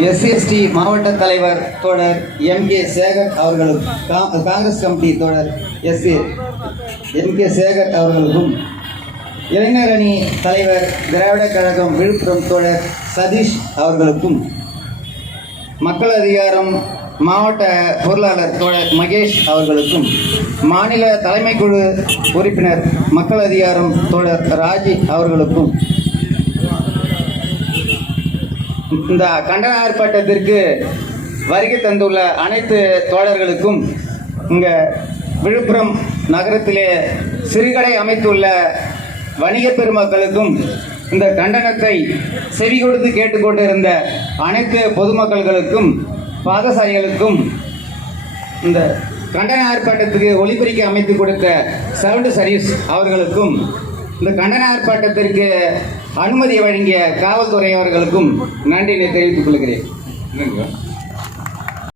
SCST மாவட்ட தலைவர் தோழர் MK சேகர் அவர்களுக்கும், காங்கிரஸ் கமிட்டி தோழர் MK சேகர் அவர்களுக்கும், இளைஞர் அணி தலைவர் திராவிட கழகம் விழுப்புரம் தோழர் சதீஷ் அவர்களுக்கும், மக்கள் அதிகாரம் மாவட்ட பொருளாளர் தோழர் மகேஷ் அவர்களுக்கும், மாநில தலைமை குழு உறுப்பினர் மக்கள் அதிகாரம் தோழர் ராஜி அவர்களுக்கும், இந்த கண்டன ஆர்ப்பாட்டத்திற்கு வருகை தந்துள்ள அனைத்து தோழர்களுக்கும், இங்கே விழுப்புரம் நகரத்திலே சிறுகடை அமைத்துள்ள வணிக பெருமக்களுக்கும், இந்த கண்டனத்தை செவி கொடுத்து கேட்டுக்கொண்டிருந்த அனைத்து பொதுமக்களுக்கும், பாதசாரிகளுக்கும், இந்த கண்டன ஆர்ப்பாட்டத்துக்கு ஒளிபரிக்க அமைத்து கொடுத்த சவுண்ட் சர்வீஸ் அவர்களுக்கும், இந்த கண்டன ஆர்ப்பாட்டத்திற்கு அனுமதி வழங்கிய காவல்துறை அவர்களுக்கும் நன்றியை தெரிவித்துக் கொள்கிறேன்.